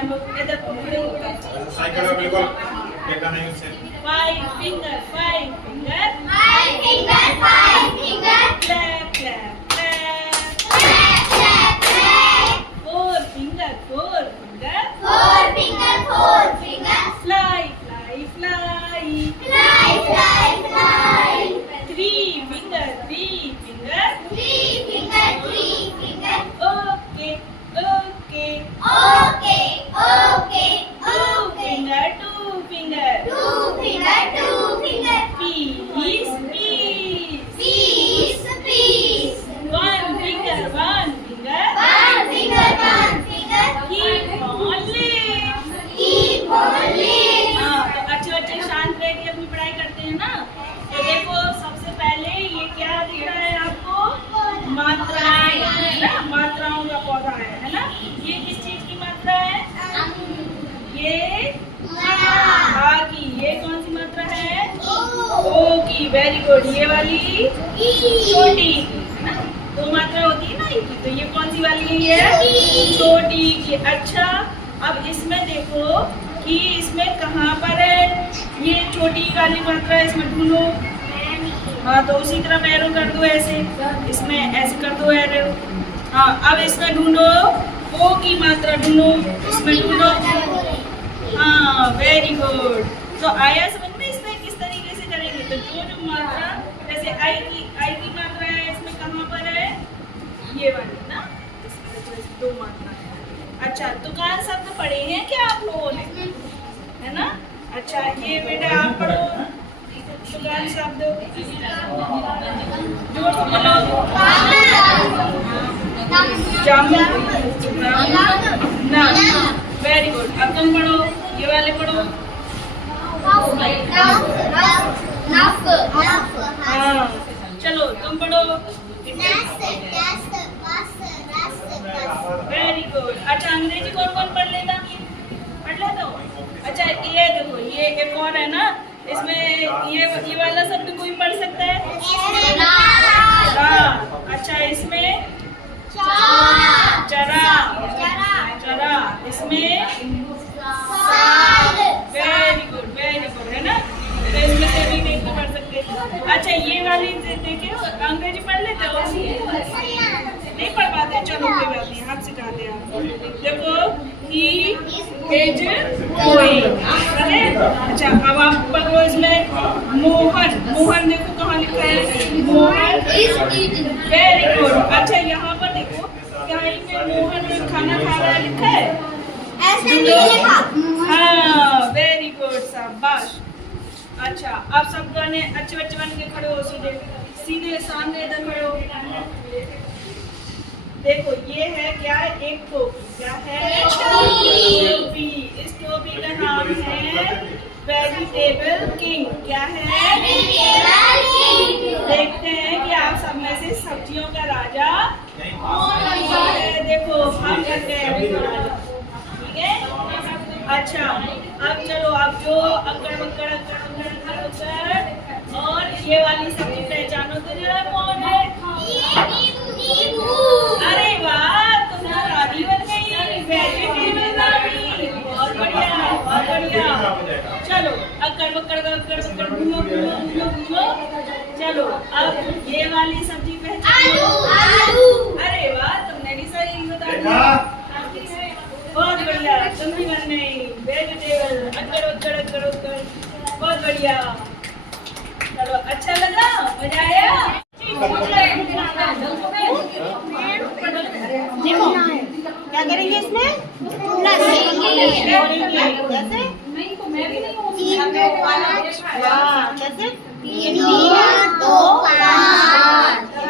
हम लोग इधर खड़े होकर साइकिल में बिल्कुल देखना नहीं उससे। 5 finger Five finger, clap clap clap clap, clap, clap. 4 finger Four finger, fly fly fly fly, fly, fly. 3 finger Three finger, okay okay okay, okay, 2 okay. finger 2 finger Two finger, peace peace peace, peace. 1 finger One finger, keep on lips keep on lips. हाँ तो अच्छे बच्चे शांत रह के अपनी पढ़ाई करते हैं ना। तो देखो सबसे पहले ये क्या दिख रहा है आपको, मात्राएं है ना, मात्राओं का पौधा है ना। ये किस चीज की मात्रा है, ये आ की, ये कौन सी मात्रा है, ओ की, वेरी गुड। ये वाली छोटी है ना, 2 मात्रा होती है ना ई की, तो ये कौन सी वाली है, ये छोटी की। अच्छा अब इसमें देखो कि इसमें कहाँ पर है ये छोटी वाली मात्रा, इसमें ढूंढो। हाँ तो उसी तरह एरो कर दो, ऐसे इसमें ऐसे कर दो एरो। हाँ अब इसमें ढूंढो, ओ की मात्रा ढूंढो, इसमें ढूंढो। हाँ वेरी गुड। तो आया समझ में इसमें किस तरीके से करेंगे। तो जो जो मात्रा, जैसे आई की मात्रा है, इसमें कहाँ पर है, ये वाली ना, इसमें देखो 2 मात्रा है। अच्छा दुकान शब्द पढ़े हैं क्या आप लोगों ने, है ना। अच्छा ये बेटा आप पढ़ो दुकान शब्द, जोर से बोलो। जामुन ना, वेरी गुड। अब तुम पढ़ो, ये वाले पढ़ो। हाँ चलो तुम पढ़ो, वेरी गुड। अच्छा अंग्रेजी कौन कौन पढ़ लेता, पढ़ लेता हो। अच्छा ये देखो, ये एक और है ना, इसमें ये वाला शब्द कोई पढ़ सकता है, अच्छा इसमें चरा, इसमें वेरी गुड है ना। तो इसमें से भी नहीं पढ़ सकते। अच्छा ये वाली देखिए, अंग्रेजी पढ़ लेते हो, नहीं पढ़ पाते, चलो कोई बात नहीं, हम सिखाते हैं आपको। देखो he is going, अच्छा अब आप पढ़ो इसमें मोहन देखो कहाँ लिखा है, मोहन वेरी गुड। अच्छा यहाँ पर देखो क्या में मोहन खाना खा रहा है लिखा है, हाँ वेरी गुड शाबाश। अच्छा अब सब गाने अच्छे बच्चे बन के खड़े हो, सीधे सामने इधर खड़े हो। देखो ये है क्या है, एक टोपी, क्या है टोपी। इस टोपी का नाम है वेजिटेबल किंग, क्या है देखते हैं कि आप सब में से सब्जियों का राजा कौन है। देखो हम करते हैं अभी राजा, ठीक है। अच्छा अब चलो, अब जो अकड़ बकड़ और ये वाली सब्जी पहचानो तो जरा कौन है। अरे वाह तुम तो रानी बन गई, वेजिटेबल रानी, बहुत बढ़िया बहुत बढ़िया। चलो अकड़ बकड़ घूमो। चलो अब ये वाली सब्जी पहचानो, अरे वाह तुमने भी सही बता दिया, बहुत बढ़िया। तुम भी बन गई वेजिटेबल, अकड़ बहुत बढ़िया। चलो अच्छा लगा, मजा आया। देखो क्या करेंगे इसमें, कैसे कैसे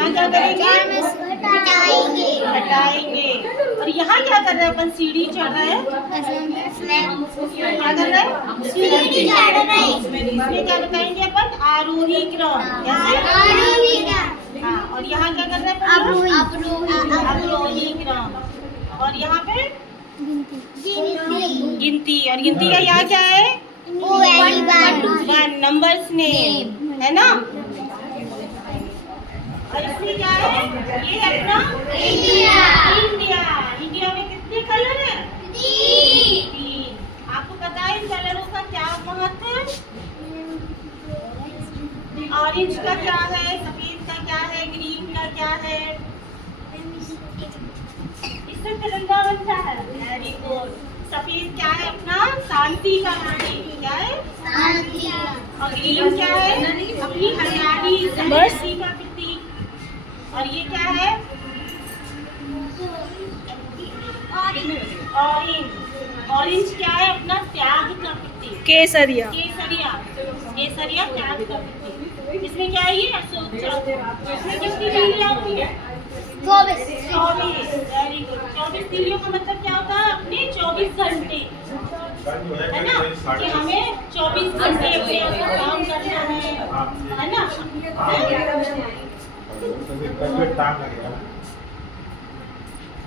क्या करेंगे, हटाएंगे। और यहाँ क्या कर रहे हैं अपन, सीढ़ी चढ़ रहे हैं, क्या कर रहे हैं, सीढ़ी चढ़ रहे हैं। इसमें क्या बताएंगे अपन, आरोही क्रम, कैसे, हाँ। और यहाँ क्या कर रहे हैं, अवरोही क्रम। और यहाँ पे गिनती, और गिनती का यहाँ क्या है, 1 नंबर्स नेम, है ना। और इसमें क्या है, ये अपना इंडिया में कितने कलर है, 3 ऑरेंज का क्या है, सफेद का क्या है, ग्रीन का क्या है? इससे तिरंगा बनता है। Very good. सफेद क्या है अपना? शांति का प्रतीक। क्या है? शांति। और ग्रीन क्या है? अपनी हरियाली सहजती का प्रतीक। और ये क्या है? ऑरेंज। ऑरेंज क्या है? अपना त्याग का प्रतीक। केसरिया। केसरिया। केसरिया त्याग का प्रतीक। इसमें क्या है? ये अशोक चक्र। इसमें कितनी तीलियां होती है? 24। 24। Very good. 24 तीलियों का मतलब क्या होता है? अपने 24 घंटे, है ना, कि हमें 24 घंटे अपने ऊपर काम करना है ना? टाइम लगेगा।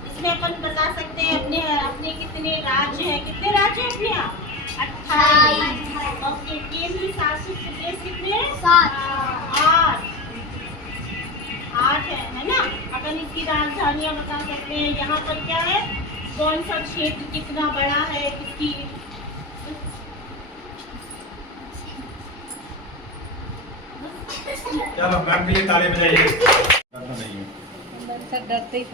इसमें अपन बता सकते हैं अपने अपने कितने राज्य हैं। कितने राज्य हैं अपने यहाँ? 28। ओके। केंद्र शासित प्रदेश कितने हैं? 7। 8 है ना? अपन इसकी राजधानियां बता सकते हैं। यहाँ पर क्या है? कौन सा क्षेत्र कितना बड़ा है, किसकी? चलो मैम के लिए ताली बजाइए। डरना नहीं है। सब डरते ही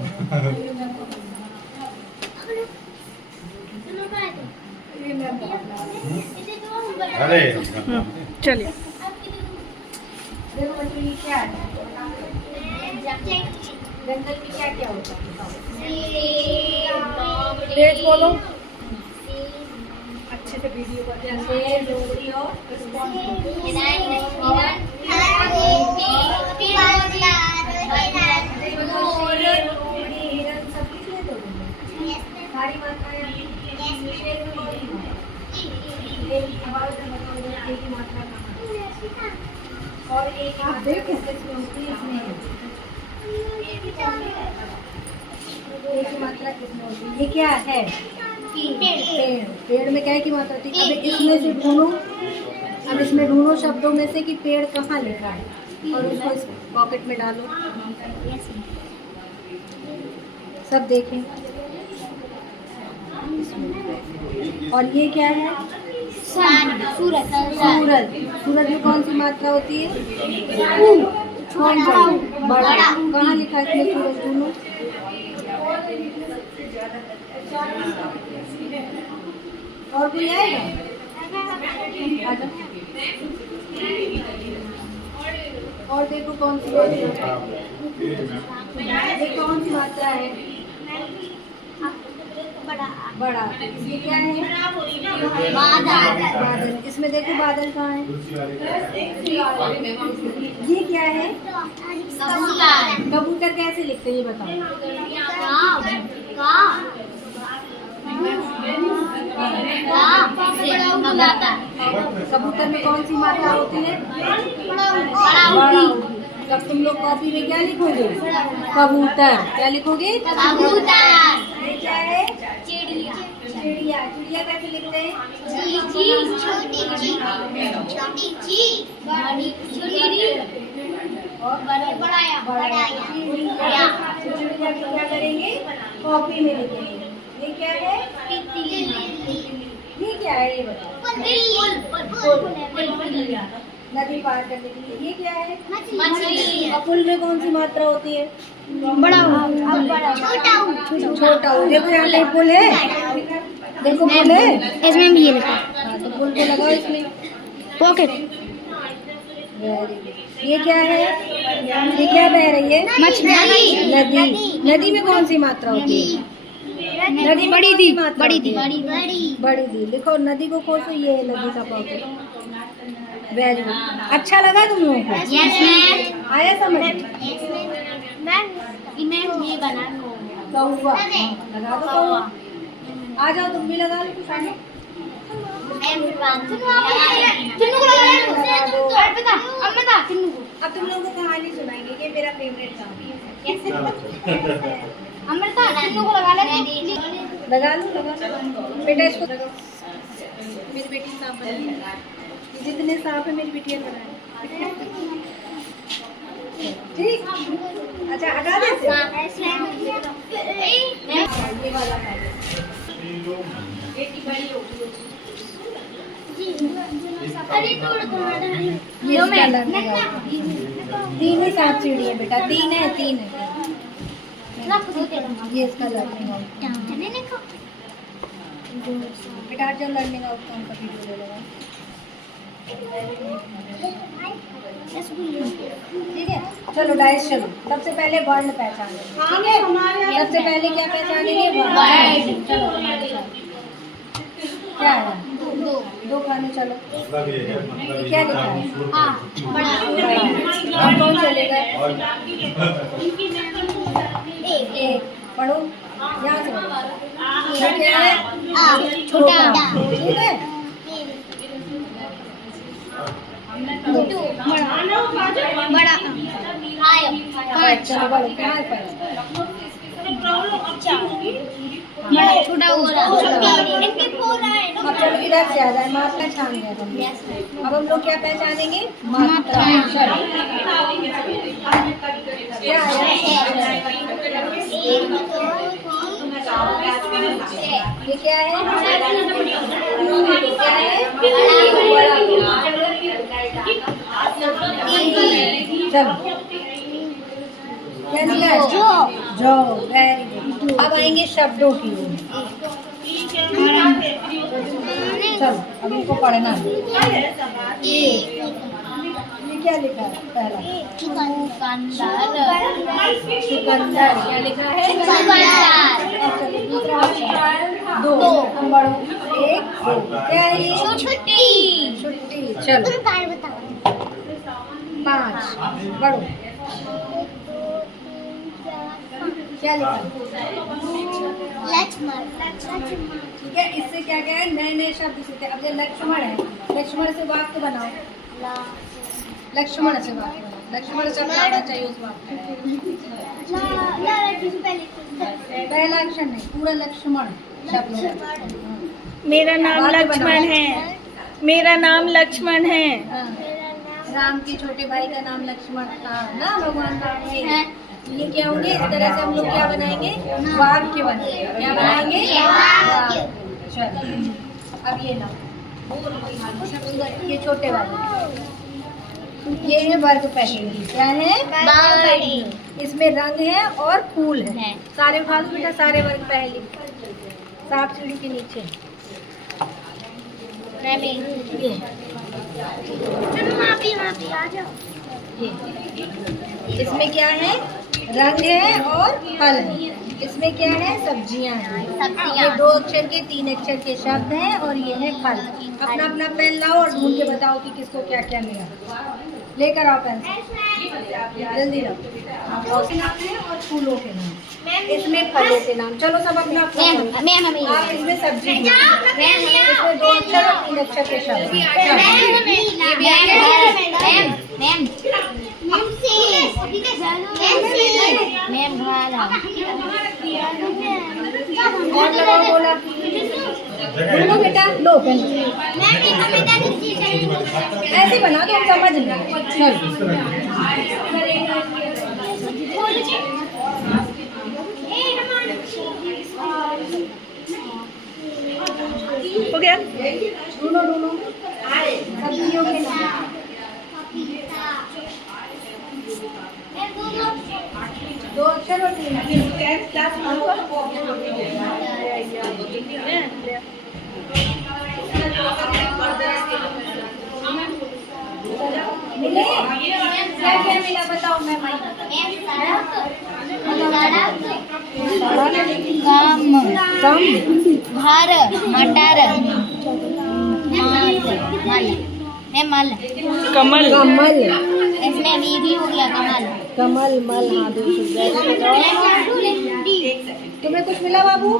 अरे चलिए। जंगल में क्या क्या होता है? तेज बोलो, अच्छे से वीडियो पर ध्यान दे। और एक मात्रा कितनी होती है? ये क्या है? पेड़। पेड़ में क्या है की मात्रा होती है? अब इसमें से ढूंढो, अब इसमें ढूंढो शब्दों में से कि पेड़ कहाँ लिखा है और उसको इस पॉकेट में डालो। सब देखें। और ये क्या है? सूरज। सूरज। सूरज में कौन सी मात्रा होती है? कौन सा? बड़ा। कहाँ लिखा है इसमें सूरज? ढूंढो। और कोई आएगा? आ जाओ। और देखो कौन सी मात्रा है? ये कौन सी मात्रा है? बड़ा। ये क्या है? बादल। इसमें देखो बादल कहाँ है? ये क्या है? कबूतर कैसे लिखते हैं ये बताओ। कबूतर में कौन सी मात्रा होती है? बड़ा होगी। तब तुम लोग कॉपी में क्या लिखोगे? कबूतर। क्या लिखोगे? कबूतर। ये क्या है? चिड़िया। चिड़िया। चिड़िया कैसे लिखते हैं? छोटी जी, छोटी जी, बड़ी छोटी और बड़ाया। चिड़िया। चिड़िया को क्या करेंगे? कॉपी में लिखेंगे। ये क्या है? ये क्या है ये बताओ। नदी पार करने के लिए। ये क्या है? मछली। और पुल में कौन सी मात्रा होती है? बड़ा। छोटा। देखो यहाँ पे पुल है। देखो पुल है। इसमें भी ये लिखा हाँ तो पुल को लगाओ इसमें। पॉकेट। Very good. ये क्या है? ये क्या बह रही है? मछली। नदी। नदी में कौन सी मात्रा होती है? नदी में कौन सी मात्रा होती है? बड़ी दी। लिखो नदी को खोजो। ये है नदी का पॉकेट। Very good. अच्छा लगा तुम लोगों को? Yes ma'am. आया समझ? मैम ये बना कौवा। लगा दो कौवा। आ जाओ तुम भी लगा लो। अब तुम लोगों को कहानी सुनाएंगे। ये मेरा फेवरेट काम है। अमृता चिन्नू को लगा ले। लगा लो बेटा इसको लगाओ। मेरी बेटी सांप बनी। जितने सांप है मेरी बिटिया बनाए। ठीक। अच्छा हटा देते हो? ये वाला बेटी बड़ी होगी। ये इसका लर्निंग आउटकम। 3 ही सांप सीढ़ी है बेटा, 3 है, 3 है। ये इसका लर्निंग आउटकम। बेटा जो लर्निंग आउटकम का वीडियो ले लेगा, ठीक है। चलो डाइस, चलो सबसे पहले वर्ण पहचाने, ठीक है। सबसे पहले क्या पहचानेंगे? वर्ण। चलो क्या है? 2 खाने। चलो मतलब ये है, मतलब क्या लिखा है? अब कौन चलेगा? एक पढ़ो यहाँ से। ये क्या है? छोटा, ठीक है। बड़ा चलो बड़ो क्या है? छोटा अब चलो इधर से आ जाए, मात्रा छान गया हम। अब हम लोग क्या पहचानेंगे? मात्रा। क्या है? ये क्या है? क्या है? चलो क्या लिखा है? जो। Very good. अब आएंगे शब्दों की ओर। चलो अब इनको पढ़ना है। ये क्या लिखा है? पहला चुकंदर। क्या लिखा है? चलो दूसरा अक्षर 2। बढ़ो 1 2। क्या है ये? छुट्टी। चलो 5। बढ़ो क्या लिखा है? ठीक है। इससे क्या क्या है? नए नए शब्द सीखते हैं। अब ये लक्ष्मण है, लक्ष्मण से वाक्य बनाओ। लक्ष्मण से वाक्य बनाओ। लक्ष्मण शब्द आना चाहिए उस वाक्य में। पहला अक्षर नहीं, पूरा लक्ष्मण शब्द। मेरा नाम लक्ष्मण है। मेरा नाम लक्ष्मण है। राम के छोटे भाई का नाम लक्ष्मण था ना, भगवान राम के। ये क्या होंगे? इस तरह से हम लोग क्या बनाएंगे? वाक्य बनाएंगे। क्या बनाएंगे? चलो अब ये नाम, ये छोटे वाले, ये है वर्ग पहेली। क्या है? इसमें रंग है और फूल है। सारे उठा दो बेटा, सारे वर्ग पहेली। सांप सीढ़ी के नीचे ये इसमें क्या है? रंग है और फल है। इसमें क्या है? सब्जियां हैं। ये 2 अक्षर के 3 अक्षर के शब्द हैं और ये है फल। अपना अपना पेन लाओ और ढूंढ के बताओ कि किसको क्या क्या मिला। लेकर आओ पेन, जल्दी लाओ। और फूलों के नाम, इसमें फलों के नाम। चलो सब अपना अपना। आप इसमें सब्जी, इसमें 2 अक्षर और 3 अक्षर के शब्द। और लगाओ, बोला बोलो बेटा। लो पेन, ऐसे बना दो, हम समझ लें। चलो हो गया? ढूंढो सब्जियों के नाम। 2 अक्षर और 3 मिले? क्या क्या मिला बताओ? मैं कम घर मटर मल कमल। कमल। इसमें भी हो गया कमल। कमल मल। हाँ 2 तुम्हें कुछ मिला बाबू?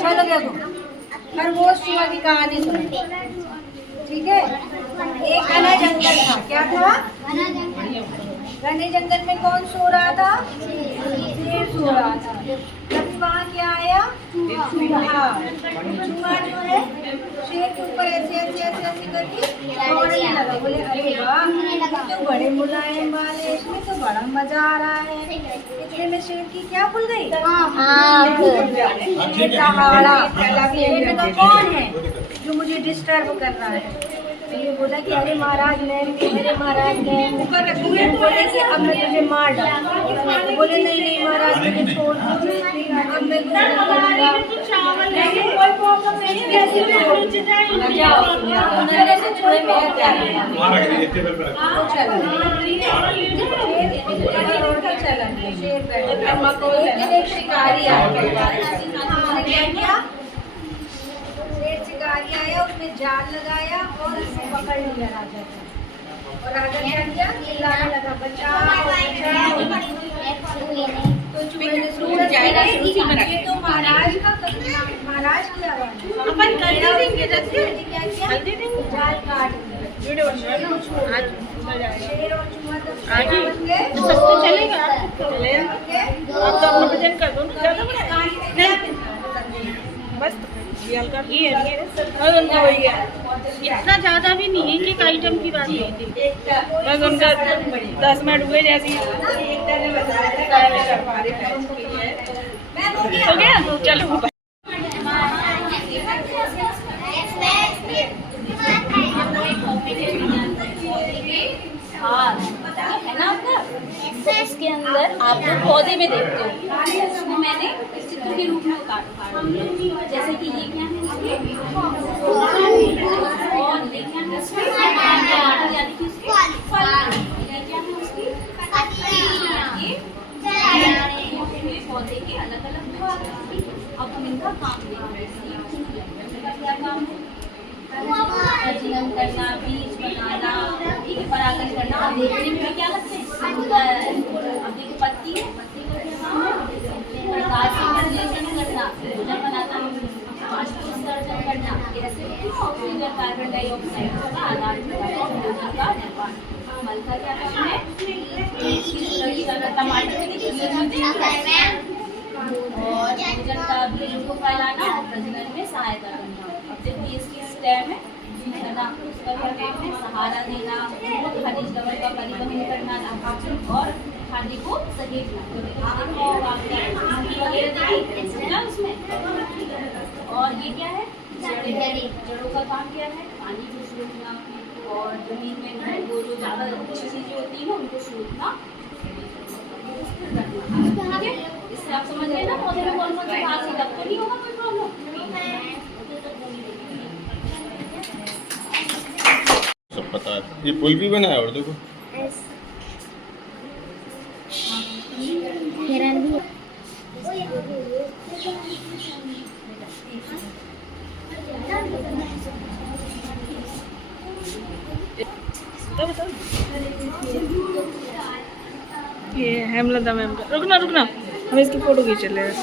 चलो देखो, खरगोश चूहा की कहानी सुनो, ठीक है। एक घना जंगल था। क्या था? घने जंगल में कौन सो रहा था? शेर सो रहा था। वहाँ क्या आया? चूहा। चूहा जो है शेर के ऊपर ऐसे ऐसे ऐसे ऐसे करके दौड़ने लगा। बोले अरे वाह, ये तो बड़े मुलायम वाले, इसमें तो बड़ा मजा आ रहा है। इतने में शेर की क्या खुल गई? ये दहाड़ा। शेर का कौन है जो मुझे डिस्टर्ब कर रहा है? तो ये बोला कि अरे महाराज मैं बोले कि अब मैं तुझे मार डालूंगा। बोले नहीं नहीं महाराज मुझे छोड़ दीजिए, अब मैं कुछ नहीं करूँगा। उन्होंने से छोड़े मेरा क्या किया? वो चला शेर बैठा। एक शिकारी आ गया। शेर शिकारी आया, उसने जाल लगाया और उसको पकड़ लिया राजा को। और राजा क्या किया? चिल्लाने लगा बचाओ बचाओ। तो चूहे ने सोचा ये तो महाराज की आवाज है। अपन कर ही देंगे जैसे क्या किया? जाल काट दिया। शेर और चूहा तो सब तो चलेगा। अब तो अपना भजन कर दो ज़्यादा बस ये और उनका वही है। इतना ज़्यादा भी नहीं है कि आइटम की बात नहीं थी, बस उनका 10 मिनट हुए जैसे हो गया। चलो है ना आपका। तो उसके अंदर आप लोग पौधे में देखते हो, इसको मैंने इस चित्र के रूप में काटा। जैसे कि ये क्या है और ये क्या है इसमें यानी कि फल, ये क्या है उसकी ये पौधे के अलग अलग भाग हैं। अब हम इनका काम देखेंगे। क्या काम है? प्रजनन करना, बीज बनाना, ठीक है, परागण करना। अब देखने में क्या लगते हैं सुंदर। अब देखो पत्ती है, पत्ती का क्या काम है? प्रकाश संश्लेषण करना, भोजन बनाना, उत्सर्जन करना, ऐसे ऑक्सीजन कार्बन डाइऑक्साइड का आदान प्रदान, भोजन का निर्माण। फल का क्या काम है? टमाटर में देखिए और भोजन का बीज को फैलाना और प्रजनन में सहायता करना। अब देखिए इसकी स्टेम है ना, उसका क्या काम है? सहारा देना, खनिज लवण का परिवहन करना और खाद्य को सहेजना। उसमें और ये क्या है? जड़ों का काम क्या है? पानी को सोखना और जमीन में वो जो ज़्यादा अच्छी चीजें होती है उनको सोखना। इससे आप समझ गए ना पौधे में कौन कौन से भाग से तब तो नहीं होगा कोई प्रॉब्लम। सब पता है। ये पुल भी बनाया और देखो ये हेमलता मैम का। रुकना हम इसकी फोटो खींच ले रहे हैं।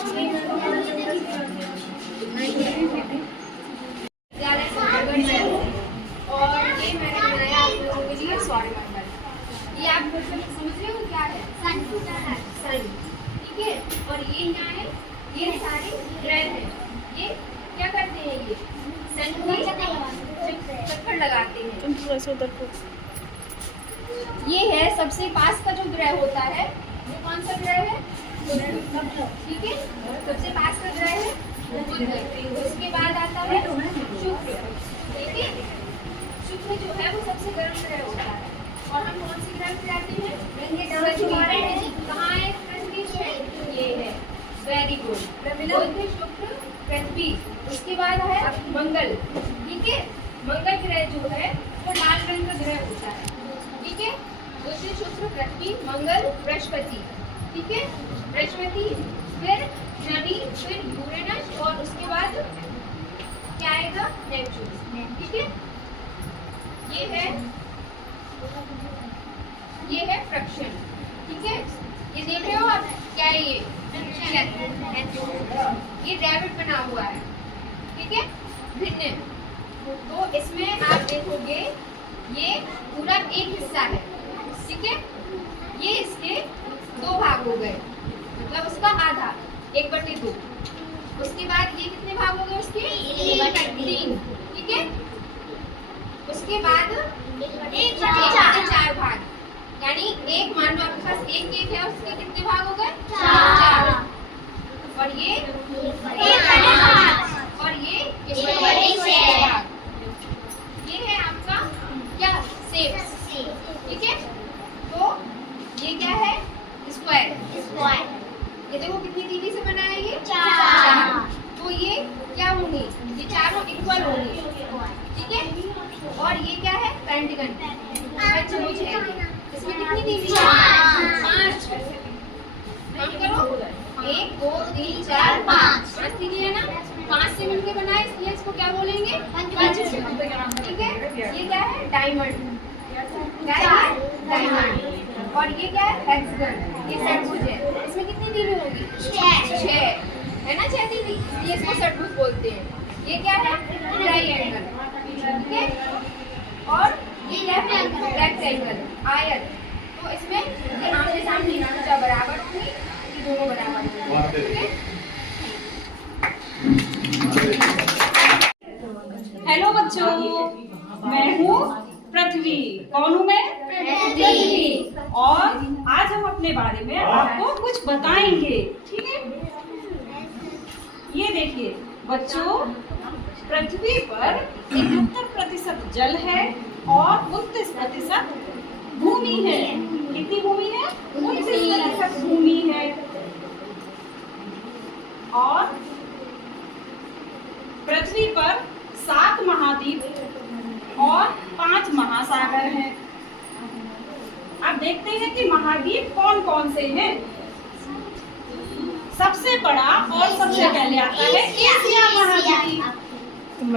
ये आप समझ रहे हो क्या है? सन, ठीक है। और ये यहाँ है, ये सारे ग्रह हैं। ये क्या करते हैं? ये सन को चक्कर लगाते हैं। तुम थोड़ा सा उधर को। ये है सबसे पास का जो ग्रह होता है, वो कौन सा ग्रह है? ठीक है, सबसे पास का ग्रह है बुध। उसके बाद आता है शुक्र, ठीक है। शुक्र जो है वो सबसे गर्म ग्रह होता है। और हम कौन सी ग्रह पे जाते हैं? कहाँ है पृथ्वी? ये है, वेरी गुड। बुध, शुक्र, पृथ्वी। उसके बाद है मंगल, ठीक है। मंगल ग्रह जो है वो लाल रंग का ग्रह होता है, ठीक है। बुध, शुक्र, पृथ्वी, मंगल, बृहस्पति, ठीक है। बृहस्पति, फिर शनि, फिर यूरेनस और उसके बाद क्या आएगा? नेपच्यून, ठीक है। ये है फ्रैक्शन, ठीक है। ये देख रहे हो आप क्या है? ये रैबिट बना हुआ है, ठीक है, भिन्न। तो इसमें आप देखोगे ये पूरा एक हिस्सा है, ठीक है। ये इसके दो भाग हो गए, मतलब उसका आधा। 1/2। उसके बाद ये कितने भाग हो गए उसके? 3। ठीक है। उसके बाद 1/4 भाग, यानी एक, मान लो आपके पास एक केक है, उसके कितने भाग हो गए? 4। और ये 1/8 और ये 1/6 भाग। ये है आपका क्या? शेप। ठीक है। तो ये क्या है? स्क्वायर। ये देखो कितनी दीदी से बना है ये? 4। तो ये क्या होंगी? ये चारों इक्वल होंगी। ठीक है। और ये क्या है? पेंटागन। पंचभुज है। इसमें कितनी दीदी है? 5। काम करो। 1 2 3 4 5 दीदी है ना? 5 से मिलकर बना है, इसलिए इसको क्या बोलेंगे? पंचभुज। ठीक है। ये क्या है? डायमंड। डायमंड। और ये क्या है? हेक्सागन। ये षटभुज है। इसमें कितनी दीदी होगी? 6 है ना? 6 दीदी, इसलिए इसको षटभुज बोलते हैं। ये क्या है? ट्रायंगल। ठीक है। और ये क्या है? रेक्टेंगल, आयत। तो इसमें ये आमने सामने भुजा बराबर होंगी, ये दोनों बराबर होंगे। ठीक है। हेलो बच्चों, मैं हूँ पृथ्वी। कौन हूँ मैं? पृथ्वी। और आज हम अपने बारे में आपको कुछ बताएंगे। ठीक है। ये देखिए बच्चों, पृथ्वी पर 71% जल है और 29% भूमि है। कितनी भूमि है? 29% भूमि है। और पृथ्वी पर 7 महाद्वीप और 5 महासागर हैं। अब देखते हैं कि महाद्वीप कौन कौन से हैं। सबसे बड़ा और सबसे पहले आता है एशिया महाद्वीप,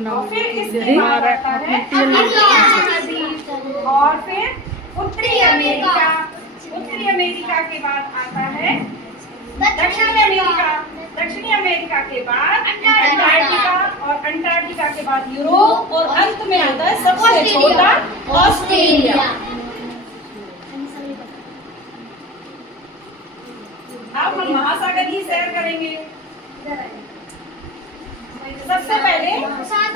और फिर इसके बाद आता है अफ्रीका महाद्वीप, और फिर उत्तरी अमेरिका। उत्तरी अमेरिका के बाद आता है दक्षिणी अमेरिका। दक्षिणी अमेरिका के बाद अंटार्कटिका, और अंटार्कटिका के बाद यूरोप, और अंत में आता है सबसे छोटा ऑस्ट्रेलिया। अब हम महासागर की सैर करेंगे। सबसे पहले प्रशांत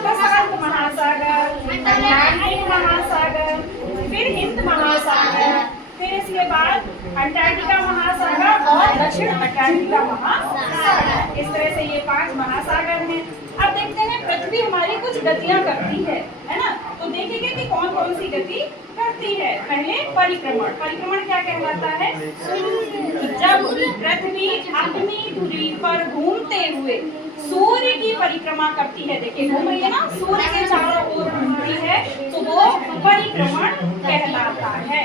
महासागर, अटलांटिक महासागर, फिर हिंद महासागर, फिर इसके बाद अंटार्कटिका महासागर और दक्षिण अंटार्कटिका महासागर। इस तरह से ये 5 महासागर हैं। अब देखते हैं पृथ्वी हमारी कुछ गतियां करती है ना? तो देखेंगे कि कौन कौन सी गति करती है। पहले परिक्रमण। परिक्रमण क्या कहलाता है? जब पृथ्वी अपनी धुरी पर घूमते हुए सूर्य की परिक्रमा करती है। देखिए घूम रही है ना, सूर्य के चारों ओर घूमती है, तो वो परिक्रमण कहलाता है।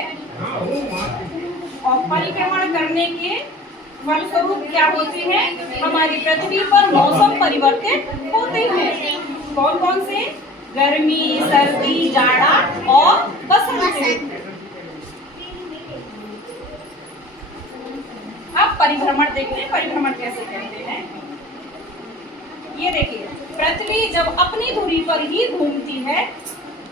और परिक्रमण करने के फलस्वरूप क्या होते हैं? हमारी पृथ्वी पर मौसम परिवर्तित होते हैं। कौन कौन से? गर्मी, सर्दी, जाड़ा और बसंत। अब परिभ्रमण देखते हैं, परिभ्रमण कैसे करते हैं। ये देखिए, पृथ्वी जब अपनी धुरी पर ही घूमती है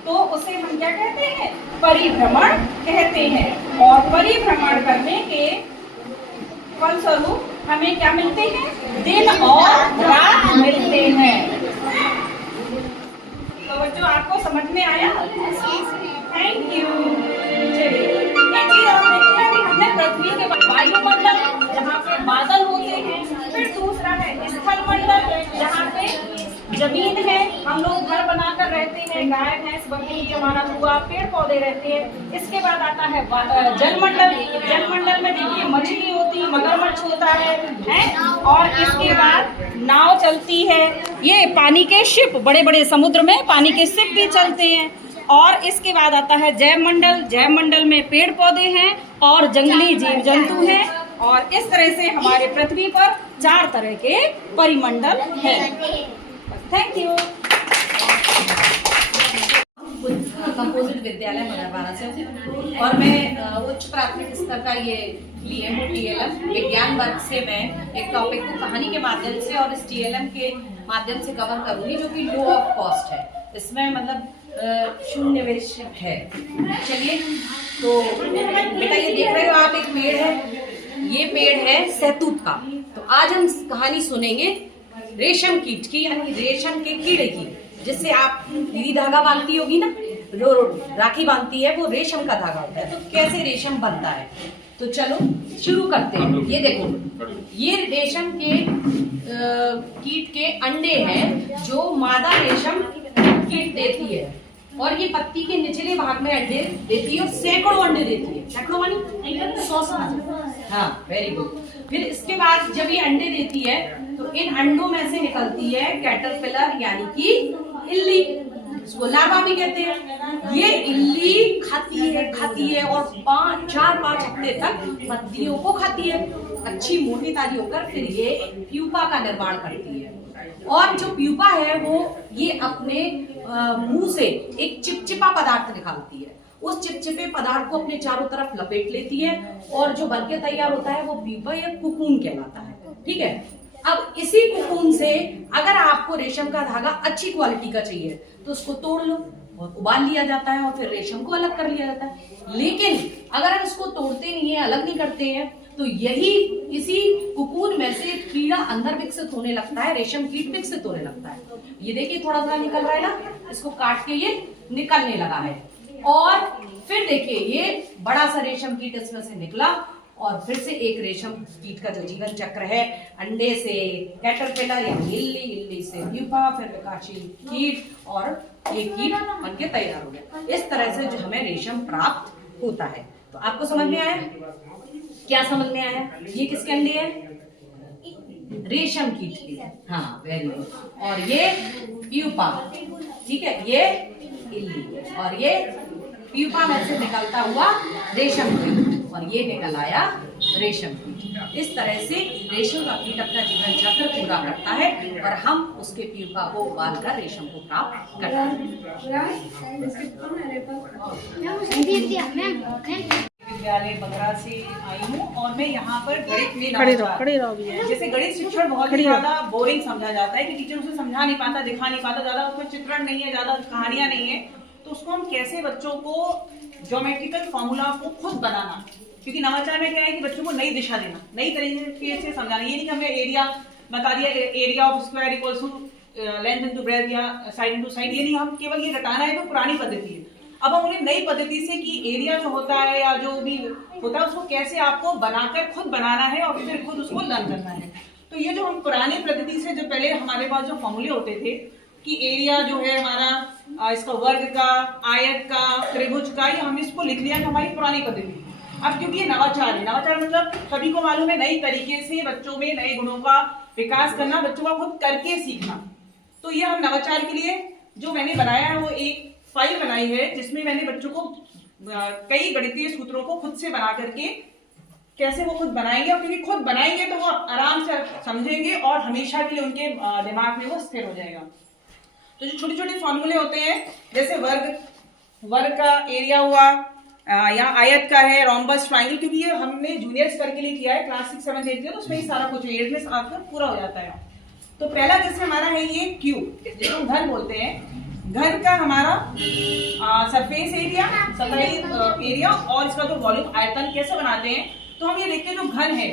तो उसे हम क्या कहते हैं? परिभ्रमण कहते हैं। और परिभ्रमण करने के फलस्वरूप हमें क्या मिलते हैं? दिन और रात मिलते हैं। तो बच्चों आपको समझ में आया? Thank you. चलिए एक चीज और देखते हैं कि हमने पृथ्वी के वायुमंडल जहाँ पे बादल होते हैं, फिर दूसरा है स्थल मंडल जहाँ पे जमीन है, हम लोग घर बनाकर रहते हैं, गाय भैंस बकरी हमारा हुआ, पेड़ पौधे रहते हैं। इसके बाद आता है जलमंडल। जलमंडल में देखिए मछली होती, मगरमच्छ होता है? और इसके बाद नाव चलती है। ये पानी के शिप, बड़े बड़े समुद्र में पानी के शिप भी चलते हैं। और इसके बाद आता है जैवमंडल। जैवमंडल में पेड़ पौधे हैं और जंगली जीव जंतु हैं। और इस तरह से हमारे पृथ्वी पर 4 तरह के परिमंडल हैं। Thank you. कंपोजिट विद्यालय मनापाड़ा से और मैं उच्च प्राथमिक स्तर का ये लिए हूँ TLM विज्ञान वर्ग से। मैं एक टॉपिक को कहानी के माध्यम से और इस TLM के माध्यम से कवर करूंगी जो कि लो ऑफ कॉस्ट है। इसमें मतलब शून्य निवेश है। चलिए, तो बेटा ये देख रहे हो आप, एक पेड़ है, ये पेड़ है सहतूत का। तो आज हम कहानी सुनेंगे रेशम कीट की, यानी रेशम के कीड़े की, जिससे आप गिरी धागा बांधती होगी ना, जो राखी बांधती है वो रेशम का धागा होता है। तो कैसे रेशम बनता है, तो चलो शुरू करते हैं। ये देखो, ये रेशम के कीट के अंडे हैं जो मादा रेशम कीट देती है, और ये पत्ती के निचले भाग में अंडे देती है और सैकड़ों अंडे देती है। सैकड़ों मानी 100। हाँ, वेरी गुड। फिर इसके बाद जब ये अंडे देती है तो इन अंडों में से निकलती है कैटरपिलर, यानी कि इल्ली, इसको लार्वा भी कहते हैं। ये इल्ली खाती है और 4-5 हफ्ते तक पत्तियों को खाती है, अच्छी मोटी ताजी होकर फिर ये प्यूपा का निर्माण करती है। और जो प्यूपा है वो ये अपने मुंह से एक चिपचिपा पदार्थ निकालती है, उस चिपचिपे पदार्थ को अपने चारों तरफ लपेट लेती है, और जो बनके तैयार होता है वो प्यूपा या कुकून कहलाता है। ठीक है, अब इसी कुकून से अगर आपको रेशम का धागा अच्छी क्वालिटी का चाहिए तो उसको तोड़ लो और उबाल लिया जाता है, और फिर रेशम को अलग कर लिया जाता है। लेकिन अगर हम इसको तोड़ते नहीं है, अलग नहीं करते हैं, तो यही इसी कुकून में से कीड़ा अंदर विकसित होने लगता है, रेशम कीट विकसित होने लगता है। ये देखिए थोड़ा थोड़ा निकल रहा है ना, इसको काट के ये निकलने लगा है, और फिर देखिए ये बड़ा सा रेशम कीट इसमें से निकला, और फिर से एक रेशम कीट का जो जीवन चक्र है, अंडे से कैटरपिलर या इल्ली से प्यूपा, फिर विकासशील कीट, और ये कीट बनके तैयार हो गया। इस तरह से जो हमें रेशम प्राप्त होता है। तो आपको समझ में आया? क्या समझ में आया? ये किसके अंडे हैं? रेशम कीट के। हाँ, वेरी गुड। और ये प्यूपा, ठीक है, ये इल्ली, और ये प्यूपा में से निकलता हुआ रेशम कीट, और ये निकल आया रेशम कीट। इस तरह से रेशम का कीट अपना जीवन चक्र पूरा करता है, और हम उसके प्यूपा को उबालकर रेशम को प्राप्त करते हैं। विद्यालय बगरा से आई हूँ, और मैं यहाँ पर गणित में जैसे गणित शिक्षण बहुत ही ज्यादा बोरिंग समझा जाता है कि टीचर उसे समझा नहीं पाता, दिखा नहीं पाता, ज्यादा उसमें चित्रण नहीं है, ज्यादा कहानियां नहीं है, तो उसको हम कैसे बच्चों को ज्योमेट्रिकल फॉर्मूला को खुद बनाना, क्योंकि नवाचार में क्या है कि बच्चों को नई दिशा देना, नई तरीके से समझाना। ये नहीं कि हमें एरिया बता दिया, area of square equals to length into breadth या साइड इनटू साइड, ये नहीं, हम केवल ये रटाना है, तो पुरानी पद्धति है। अब हम उन्हें नई पद्धति से कि एरिया जो होता है या जो भी होता है उसको कैसे आपको बनाकर खुद बनाना है और फिर खुद उसको लर्न करना है। तो ये जो हम पुरानी पद्धति से, जो पहले हमारे पास जो फॉर्मूले होते थे कि एरिया जो है हमारा इसका वर्ग का, आयत का, त्रिभुज का, ये हमने इसको लिख लिया, हमारी पुरानी पद्धति। अब क्योंकि ये नवाचार है, नवाचार मतलब सभी को मालूम है नई तरीके से बच्चों में नए गुणों का विकास करना, बच्चों का खुद करके सीखना। तो ये हम नवाचार के लिए जो मैंने बनाया है वो एक फाइल बनाई है, जिसमें मैंने बच्चों को कई गणितीय सूत्रों को खुद से बना करके कैसे वो खुद बनाएंगे, और क्योंकि खुद बनाएंगे तो वो आराम से समझेंगे और हमेशा के लिए उनके दिमाग में वो स्थिर हो जाएगा। तो जो छोटे छोटे फॉर्मूले होते हैं, जैसे वर्ग का एरिया हुआ, या आयत का है, रोम्बस, ट्रायंगल, क्योंकि ये हमने जूनियर स्तर के लिए किया है, क्लास 6, 7, 8 तो उसमें सारा कुछ 8 में आकर पूरा हो जाता है। तो पहला जैसे हमारा है ये क्यूब, जिसको घन बोलते हैं। घन का हमारा सरफेस एरिया, सतही एरिया, और इसका जो वॉल्यूम आयतन कैसे बनाते हैं, तो हम ये देखते हैं जो घन है,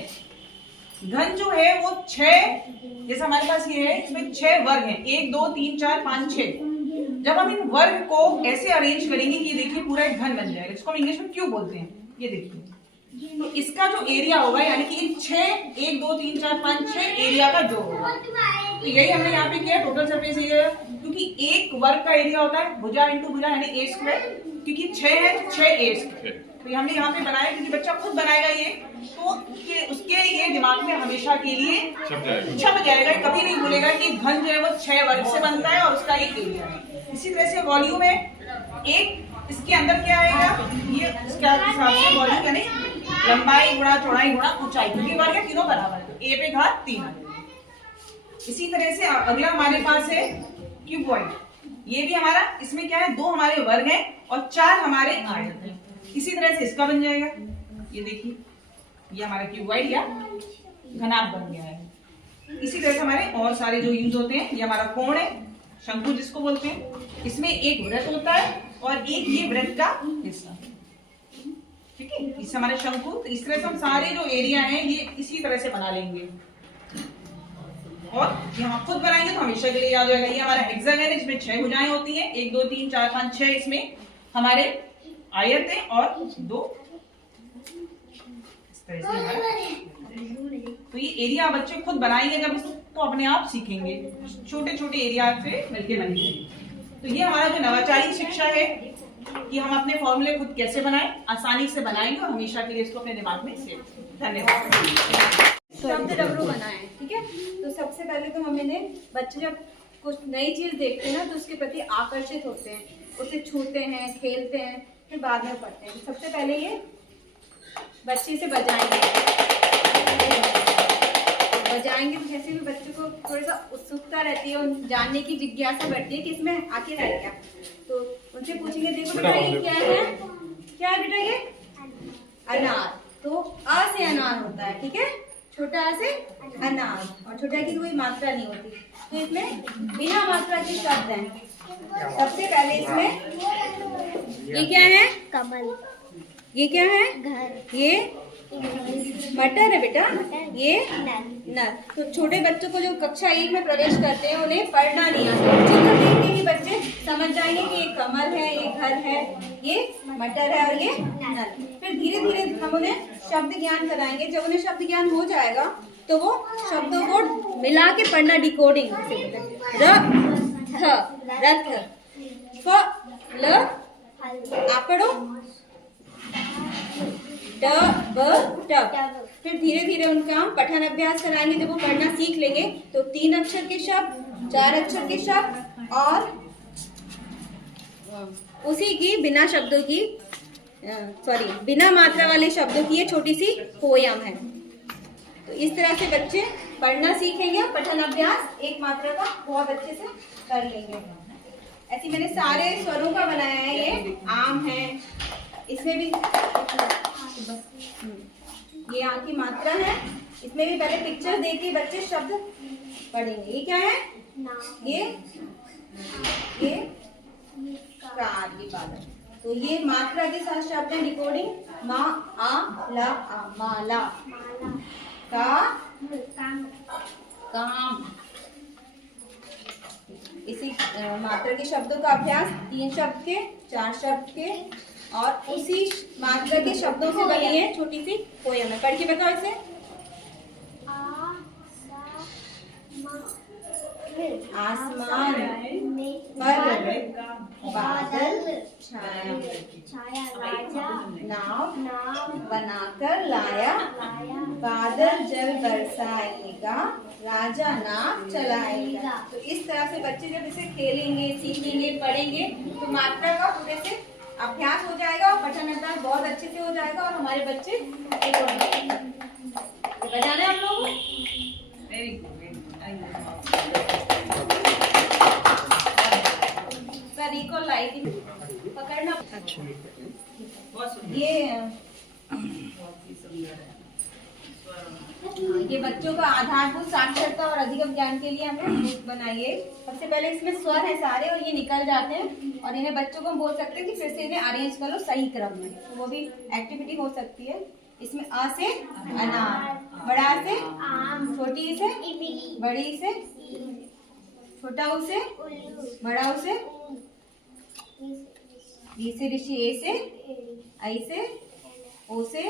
घन जो है वो 6, जैसे हमारे पास ये है, इसमें 6 वर्ग हैं, 1 2 3 4 5 6। जब हम इन वर्ग को ऐसे अरेंज करेंगे कि ये देखिए पूरा एक घन बन जाएगा, इसको हम इंग्लिश में क्यूब बोलते हैं। ये देखिए, तो इसका जो एरिया होगा, यानी कि इन 6 1 2 3 4 5 6 एरिया का जोड़ होगा। तो यही हमने यहाँ पे किया, टोटल सरफेस एरिया, क्योंकि एक वर्ग का एरिया होता है भुजा इंटू भुजा, यानी ए स्क्वायर, क्योंकि 6 है 6 ए स्क्वायर। तो हमने यहाँ पे बनाया, क्योंकि बच्चा खुद बनाएगा ये, तो उसके ये दिमाग में हमेशा के लिए छप जाएगा, कभी नहीं भूलेगा कि घन जो है वो 6 वर्ग से बनता है और उसका एक एरिया है। इसी तरह से वॉल्यूम है एक, इसके अंदर क्या आएगा, ये इसके हिसाब से वॉल्यूम यानी लंबाई गुणा चौड़ाई गुणा ऊंचाई, क्योंकि वर्ग है तीनों बराबर है, तो ए पे घात 3। इसी तरह से अगला हमारे पास है क्यूबॉइड, ये भी हमारा, इसमें क्या है, 2 हमारे वर्ग हैं और 4 हमारे आयत हैं। इसी तरह से इसका बन जाएगा, ये देखिए, ये हमारा क्यूबॉइड या घनाभ बन गया है। इसी तरह से हमारे और सारे जो यूज होते हैं, ये हमारा कोण है, शंकु जिसको बोलते हैं, इसमें एक वृत्त होता है और एक ये वृत्त का हिस्सा, ठीक है, इससे हमारे शंकु। तो इस तरह से हम सारे जो एरिया हैं ये इसी तरह से बना लेंगे। और यहाँ खुद बनाएंगे तो हमेशा के लिए याद रहेगा। ये हमारा हेक्सागन है, इसमें 6 भुजाएं होती हैं, 1 2 3 4 5 6 इसमें हमारे आयत है और 2 इस तरह से हमारा। तो ये एरिया बच्चे खुद बनाएंगे जब तो अपने आप सीखेंगे, छोटे छोटे एरिया से मिलके बनेंगे। तो ये हमारा जो नवाचारी शिक्षा है कि हम अपने फॉर्मूले खुद कैसे बनाएं, आसानी से बनाएंगे और हमेशा के लिए इसको अपने दिमाग में सेव करें। धन्यवाद। शब्द डबरू बनाए, ठीक है। तो सबसे पहले तो हमने बच्चे जब कुछ नई चीज देखते हैं ना तो उसके प्रति आकर्षित होते हैं, उसे छूते हैं, खेलते हैं, फिर बाद में पढ़ते हैं। सबसे पहले ये बच्चे से बजाएंगे तो जैसे भी बच्चे को थोड़ा सा उत्सुकता रहती है और जानने की जिज्ञासा बढ़ती है कि इसमें आखिर है क्या, तो उनसे पूछेंगे देखो बेटा ये क्या है, क्या है बेटा ये अनार। तो अ से अनार होता है, ठीक है, छोटा आ से अनार, और छोटा की कोई मात्रा नहीं होती। तो इसमें बिना मात्रा के शब्द हैं। सबसे पहले इसमें ये क्या है, कमल, ये क्या है, घर, ये मटर है बेटा, ये नल। नल। तो छोटे बच्चों को जो कक्षा 1 में प्रवेश करते हैं उन्हें पढ़ना नहीं आता, चित्र देख के ही बच्चे समझ जाएंगे कि ये कमल है, ये घर है, ये मटर है और ये नल। फिर धीरे धीरे हम उन्हें शब्द ज्ञान कराएंगे। जब उन्हें शब्द ज्ञान हो जाएगा तो वो शब्दों को मिला के पढ़ना, डिकोडिंग। रथ, फल, आप पढ़ो, टब। फिर धीरे धीरे उनका हम पठन अभ्यास कराएंगे। जब वो पढ़ना सीख लेंगे तो 3 अक्षर के शब्द, 4 अक्षर के शब्द और उसी की बिना शब्दों की बिना मात्रा वाले शब्दों की ये छोटी सी पोयम है। तो इस तरह से बच्चे पढ़ना सीखेंगे और पठन अभ्यास एक मात्रा का बहुत अच्छे से कर लेंगे। ऐसे मैंने सारे स्वरों का बनाया है। ये आम है, इसमें भी ये यहाँ की मात्रा है, इसमें भी पहले पिक्चर देख के बच्चे शब्द पढ़ेंगे। ये क्या है, ये कार की बादल। तो ये मात्रा के साथ शब्द है, डिकोडिंग। मा आ ला आ, माला। का काम। इसी मात्रा के शब्दों का अभ्यास 3 शब्द के, 4 शब्द के और उसी मात्रा के शब्दों से बनी है छोटी सी पोयम है। पढ़ के बताओ इसे। आसमान पर बादल छाया, नाव बनाकर लाया, बादल जल बरसाएगा, राजा नाव चलाएगा। तो इस तरह से बच्चे जब इसे खेलेंगे, सीखेंगे, पढ़ेंगे तो मात्रा का पूरे से अभ्यास हो जाएगा और पठन अभ्यास बहुत अच्छे से हो जाएगा और हमारे बच्चे एक हो जाएंगे। बजाना है आप लोगों को। Very good. सर को लाइटिंग पकड़ना। अच्छा, ये बच्चों का आधारभूत साक्षरता और अधिगम ज्ञान के लिए हमने बुक बनाई है। सबसे पहले इसमें स्वर है सारे और ये निकल जाते हैं और इन्हें बच्चों को हम बोल सकते हैं कि फिर से इन्हें अरेंज करो सही क्रम में, तो वो भी एक्टिविटी हो सकती है। इसमें अ से अनार, बड़ा से आम, छोटी से इमली, बड़ी से छोटा उ से बड़ा उ से, री से ऋषि, ए से आई से, ओ से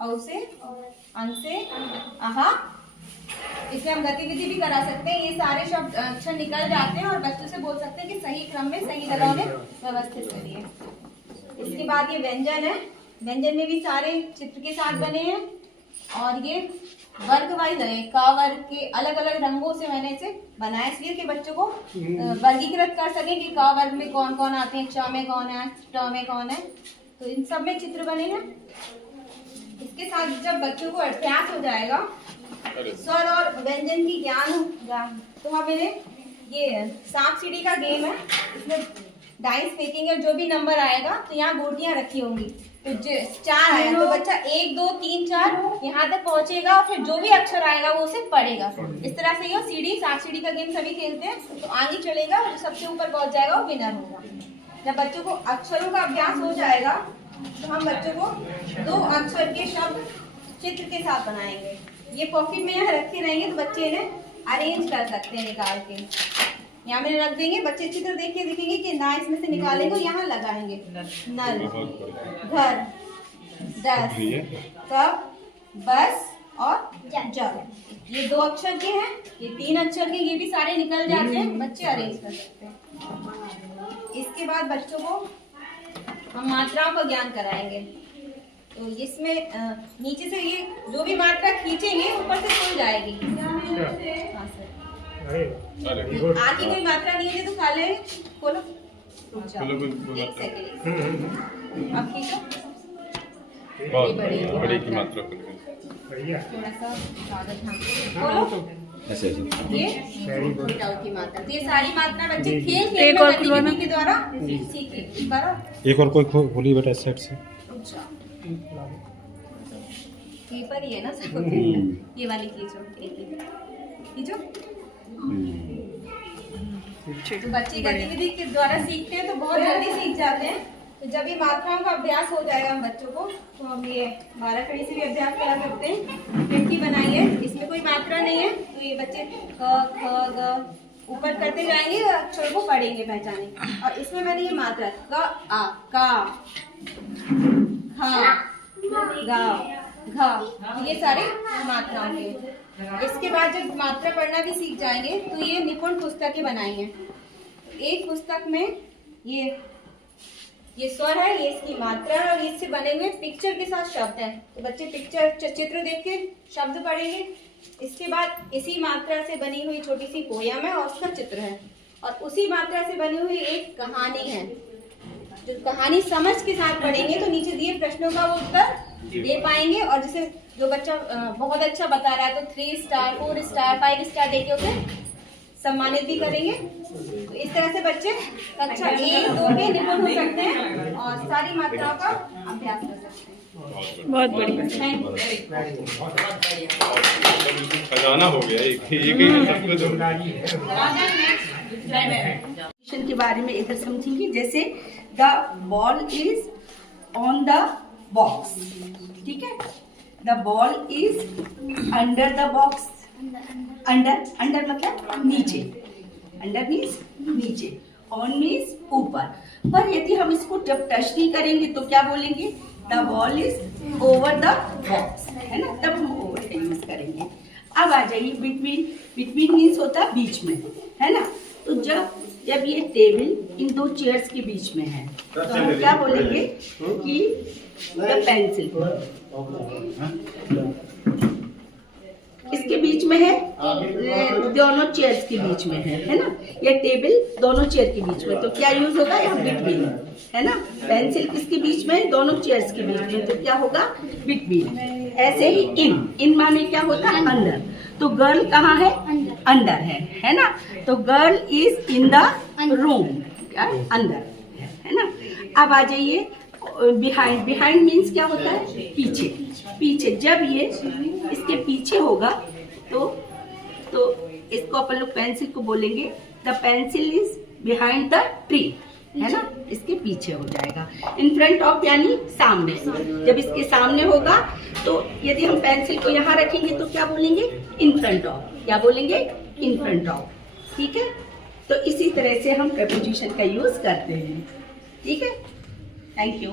औ से, अं से आहा। इसमें हम गतिविधि भी करा सकते हैं। ये सारे शब्द अक्षर निकल जाते हैं और बच्चों से बोल सकते हैं कि सही क्रम में, सही जगह में व्यवस्थित करिए। इसके बाद ये व्यंजन है। व्यंजन में भी सारे चित्र के साथ बने हैं और ये वर्ग वाइज है। क वर्ग के अलग अलग रंगों से मैंने इसे बनाया इसलिए कि बच्चों को वर्गीकृत कर सकें कि क वर्ग में कौन कौन आते हैं, च में कौन है, ट में कौन है। तो इन सब में चित्र बने हैं। इसके साथ जब बच्चों को अभ्यास हो जाएगा, स्वर और व्यंजन की ज्ञान होगा, तो हम इन्हें ये सांप सीढ़ी का गेम है। इसमें डाइस फेंकेंगे और जो भी नंबर आएगा तो यहाँ गोटियां रखी होंगी। तो 4 आया तो बच्चा 1 2 3 4 यहाँ तक पहुंचेगा और फिर जो भी अक्षर आएगा वो उसे पढ़ेगा। इस तरह से ये सीढ़ी, सांप सीढ़ी का गेम सभी खेलते हैं। तो आगे चलेगा और जो सबसे ऊपर पहुंच जाएगा वो विनर होगा। जब बच्चों को अक्षरों का अभ्यास हो जाएगा तो हम बच्चों को 2 अक्षर के शब्द चित्र के साथ बनाएंगे। ये पॉकेट में यहाँ रखे रहेंगे तो बच्चे इन्हें अरेंज कर सकते हैं निकाल के। यहाँ में रख देंगे, बच्चे चित्र देख के देखेंगे कि ना इसमें से निकालेंगे और यहाँ लगाएंगे। नल, घर, दस, कप, बस और जग। ये 2 अक्षर के हैं, ये 3 अक्षर के, ये भी सारे निकल जाते हैं, बच्चे अरेंज कर सकते हैं। इसके बाद बच्चों को हम मात्राओं का ज्ञान कराएंगे। तो इसमें नीचे से ये जो भी मात्रा खींचेंगे ऊपर से खुल जाएगी। हाँ सर, आगे कोई मात्रा नहीं है तो खा ले, खोलो। एक सेकंड, अब खींचो। बहुत बड़ी की मात्रा थोड़ा सा कागज खोलो। ऐसे ये टाउ की मात्रा, तो ये सारी मात्रा बच्चे खेल खेल में गतिविधि के द्वारा सीखे। बराबर। एक और कोई खोली बेटा सेट से। पेपर ही है ना सब। ये वाली खींचो, खींचो। तो बच्चे गतिविधि के द्वारा सीखते हैं तो बहुत जल्दी सीख जाते हैं। तो जब ये मात्राओं का अभ्यास हो जाएगा हम बच्चों को, तो हम ये 12 कड़ी से भी अभ्यास करा सकते हैं। खिड़की बनाइए, इसमें कोई मात्रा नहीं है, तो ये बच्चे क ख ग ऊपर करते जाएंगे और अक्षर को पढ़ेंगे, पहचाने। और इसमें मैंने ये मात्रा क आ, का, खा, गा, घा, ये सारे मात्राओं के। इसके बाद जब मात्रा पढ़ना भी सीख जाएंगे तो ये निपुण पुस्तकें बनाएंगे। एक पुस्तक में ये स्वर है, ये इसकी मात्रा है और इससे बने हुए पिक्चर के साथ शब्द हैं। तो बच्चे चित्र देख के शब्द पढ़ेंगे। इसके बाद इसी मात्रा से बनी हुई छोटी सी पोयम है और उसका चित्र है, और उसी मात्रा से बनी हुई एक कहानी है। जो कहानी समझ के साथ पढ़ेंगे तो नीचे दिए प्रश्नों का वो उत्तर दे पाएंगे। और जैसे जो बच्चा बहुत अच्छा बता रहा है तो 3 स्टार, 4 स्टार, 5 स्टार देके उसे सम्मानित भी करेंगे। तो इस तरह से बच्चे कक्षा 1, 2 में निपुण हो सकते हैं और सारी मात्राओं का अभ्यास कर सकते हैं। बहुत बढ़िया। खजाना हो गया के बारे में इधर समझेंगे। जैसे the ball is on the box, ठीक है। The ball is under the box. Under मतलब नीचे, अंडर मीन्स नीचे, ऑन मीन्स ऊपर। पर यदि हम इसको जब टच नहीं करेंगे तो क्या बोलेंगे? The ball is over the box, है ना, तब हम ओवर का यूज करेंगे। अब आ जाइए बिटवीन। बिटवीन मीन्स होता है बीच में, है ना। तो जब ये टेबल इन 2 चेयर्स के बीच में है तो हम क्या बोलेंगे कि द पेंसिल इसके बीच में है, दोनों चेयर्स के बीच में है ना। ये टेबल दोनों चेयर के बीच में, तो क्या यूज होगा? यहाँ बिटवीन, है ना। पेंसिल किसके बीच में? दोनों चेयर्स के बीच में, तो क्या होगा? बिटवीन। ऐसे ही इन माने क्या होता है? अंदर। तो गर्ल कहाँ है? अंदर है ना। तो girl is in the room, अंदर, है ना। अब आ जाइए बिहाइंड। बिहाइंड मीन्स क्या होता है? पीछे। जब ये इसके पीछे होगा तो इसको अपन लोग पेंसिल को बोलेंगे the pencil is behind the tree, है ना, इसके पीछे हो जाएगा। इन फ्रंट ऑफ यानी सामने। जब इसके सामने होगा तो यदि हम पेंसिल को यहाँ रखेंगे तो क्या बोलेंगे? In front of. क्या बोलेंगे? इन फ्रंट ऑफ, ठीक है। तो इसी तरह से हम प्रीपोजिशन का यूज करते हैं, ठीक है। Thank you.